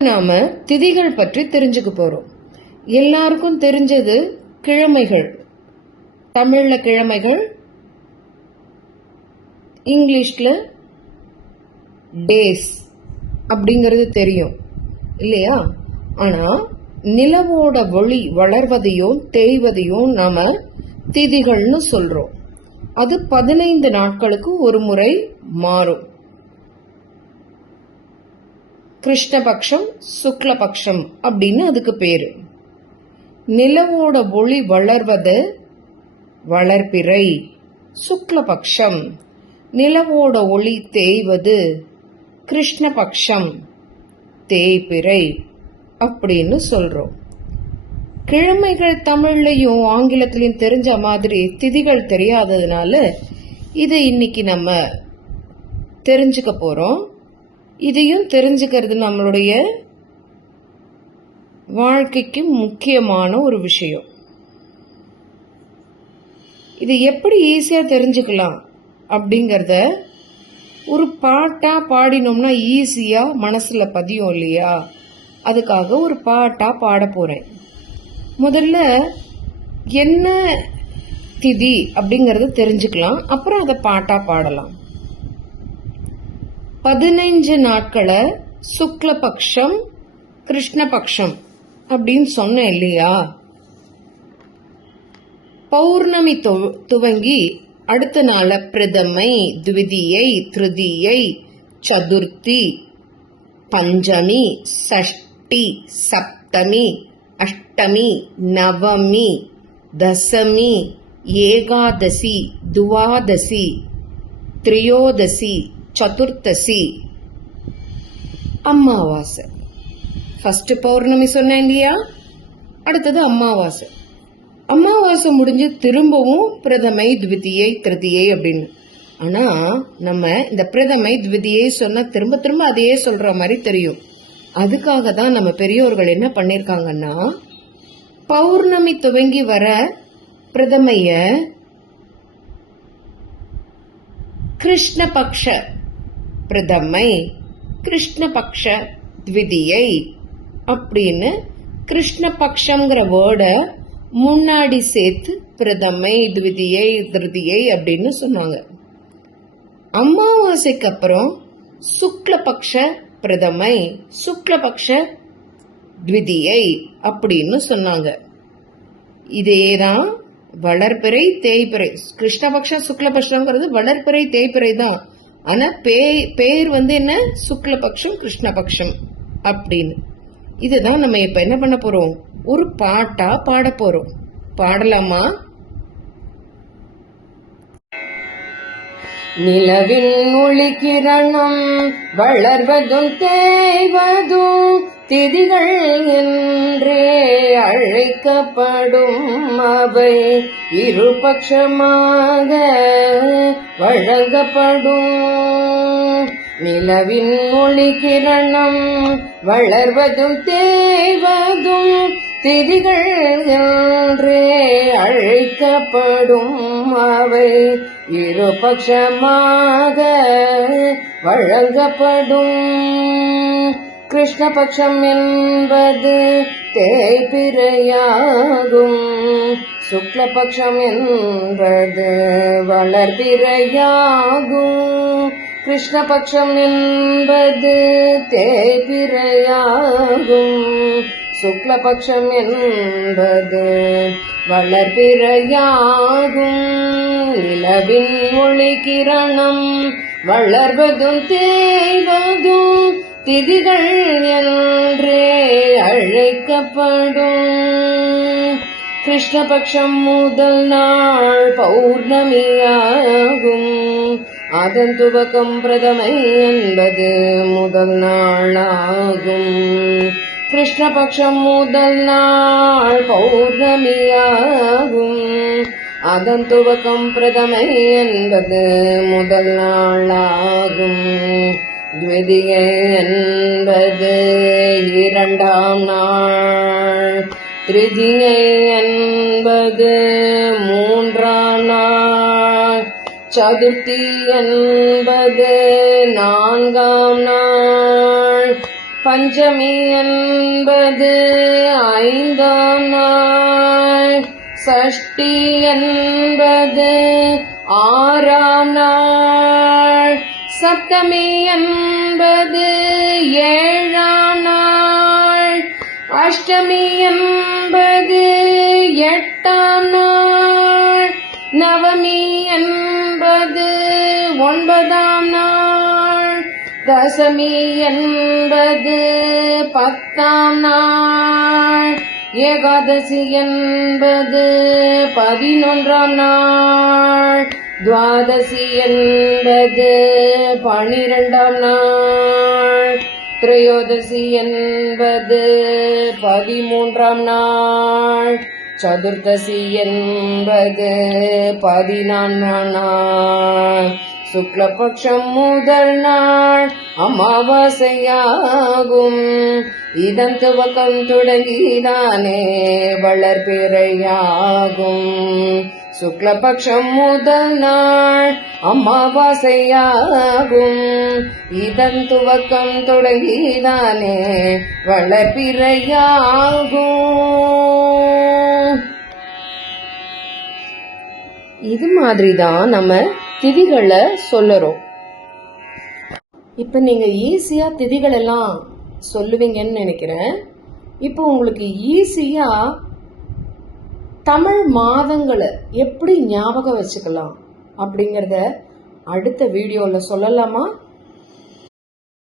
நாம திதிகள் பற்றி தெரிஞ்சுக்க போறோம். எல்லாருக்கும் தெரிஞ்சது கிழமைகள். தமிழ்ல கிழமைகள், இங்கிலீஷ்ல டேஸ் அப்படிங்கிறது தெரியும் இல்லையா? ஆனா நிலவோட ஒளி வளர்வதையும் தேய்வதையும் நாம திதிகள்னு சொல்றோம். அது 15 நாட்களுக்கு ஒரு முறை மாறும். கிருஷ்ணபக்ஷம், சுக்லபக்ஷம் அப்படின்னு அதுக்கு பேரு. நிலவோட ஒளி வளர்வது வளர்பிறை, சுக்லபக்ஷம். நிலவோட ஒளி தேய்வது கிருஷ்ணபக்ஷம், தேய்பிறை அப்படின்னு சொல்றோம். கிழமைகள் தமிழ்லையும் ஆங்கிலத்திலையும் தெரிஞ்ச மாதிரி திதிகள் தெரியாததுனால இதை இன்னைக்கு நம்ம தெரிஞ்சுக்க போறோம். இதையும் தெரிஞ்சுக்கிறது நம்மளுடைய வாழ்க்கைக்கு முக்கியமான ஒரு விஷயம். இது எப்படி ஈஸியா தெரிஞ்சுக்கலாம் அப்படிங்கறத ஒரு பாட்டா பாடினோம்னா ஈஸியா மனசுல பதியும் இல்லையா? அதுக்காக ஒரு பாட்டா பாட போறேன். முதல்ல என்ன திதி அப்படிங்கறத தெரிஞ்சுக்கலாம், அப்புறம் அதை பாட்டா பாடலாம். 15 நாட்களை சுக்லபக்ஷம், கிருஷ்ணபக்ஷம் அப்படின்னு சொன்னேன் இல்லையா? பௌர்ணமி துவங்கி அடுத்த நாள பிரதமை, த்விதியை, திருதியை, சதுர்த்தி, பஞ்சமி, சஷ்டி, சப்தமி, அஷ்டமி, நவமி, தசமி, ஏகாதசி, துவாதசி, திரியோதசி, சதுர்த்தசி, அமாவாசை. ஃபர்ஸ்ட் பௌர்ணமி சொன்னேன் இல்லையா? அடுத்தது அமாவாசை. அமாவாசை முடிஞ்சு திரும்பவும் பிரதமை, த்விதியை, திருதியை அப்படின்னு. ஆனா நம்ம இந்த பிரதமை, த்விதியை சொன்னா திரும்ப திரும்ப அதையே சொல்ற மாதிரி தெரியும். அதுக்காக தான் நம்ம பெரியோர்கள் என்ன பண்ணிருக்காங்கன்னா, பௌர்ணமி துவங்கி வர பிரதமைய கிருஷ்ணபக்ஷ பிரதமை, கிருஷ்ணபக்ஷ த்விதியை அப்படின்னு கிருஷ்ணபக்ஷங்கிற வேர்ட முன்னாடி சேர்த்து பிரதமை, த்விதியை, திருதியை அப்படின்னு சொன்னாங்க. அமாவாசைக்கு அப்புறம் சுக்லபக்ஷ பிரதமை, சுக்லபக்ஷ த்விதியை அப்படின்னு சொன்னாங்க. இதேதான் வளர்பிறை, தேய்பிறை. கிருஷ்ணபக்ஷம், சுக்லபக்ஷங்கிறது வளர்பிறை, தேய்பிறை தான். ஆனா பேர் என்ன? சுக்லபக்ஷம், கிருஷ்ணபக்ஷம் அப்படின்னு. இதுதான் நம்ம இப்ப என்ன பண்ண போறோம்? ஒரு பாட்டா பாட போறோம். பாடலாமா? நிலவின் ஒளி கிரணம் வளர்வதும் தேய்வதும் திதிகள் என்றே அழைக்கப்படும். அவை இருபட்சமாக வழங்கப்படும். நிலவின் ஒளி கிரணம் வளர்வதும் தேய்வதும் திதிகள் என்றே அழைக்கப்படும். அவை இருபட்சமாக வழங்கப்படும். கிருஷ்ணபக்ஷம் என்பது தேய்பிறையாகும். சுக்லபக்ஷம் என்பது வளர்பிறையாகும். கிருஷ்ணபக்ஷம் என்பது தேய்பிறையாகும். சுக்லபக்ஷம் என்பது வளர்பிறையாகும். நிலவின் ஒளி கிரணம் வளர்வதும் தேய்வதும் திதிகள் என்றே அழைக்கப்படும். கிருஷ்ணபக்ஷம் முதல் நாள் பௌர்ணமியாகும். அதன் துவக்கம் பிரதமை என்பது முதல் நாளாகும். கிருஷ்ணபக்ஷம் முதல் நாள் பௌர்ணமியாகும். அதன் துவக்கம் பிரதமை என்பது முதல் நாளாகும். த்விதியை என்பது இரண்டாம் நாள். திருதியை என்பது மூன்றாம் நாள். சதுர்த்தி என்பது நான்காம் நாள். பஞ்சமி என்பது 5ஆம் நாள், சஷ்டி என்பது 6ஆம் நாள், சப்தமி என்பது 7ஆம் நாள், அஷ்டமி என்பது 8ஆம் நாள், நவமி என்பது 9ஆம் நாள், தசமி என்பது 10ஆம் நாள், ஏகாதசி என்பது 11ஆம் நாள், துவாதசி என்பது 12ஆம் நாள், திரையோதசி என்பது 13ஆம் நாள், சதுர்தசி என்பது 14ஆம் நாள், சுக்லபக்ஷம் முதல் நாள் அமாவாசையாகும். இதன் துவக்கம் தொடங்கிதானே வளர்பிறையாகும். சுக்லபக்ஷம் முதல் நாள் அமாவாசையாகும். இதன் துவக்கம் தொடங்கிதானே வளர்பிறையாகும். இது மாதிரிதான் நம்ம திதிகளை சொல்லறோம். இப்ப நீங்க ஈஸியா திதிகள் எல்லாம் சொல்லுவீங்கன்னு நினைக்கிறேன். இப்போ உங்களுக்கு ஈஸியா தமிழ் மாதங்களை எப்படி ஞாபகம் வச்சுக்கலாம் அப்படிங்கறத அடுத்த வீடியோல சொல்லலாமா?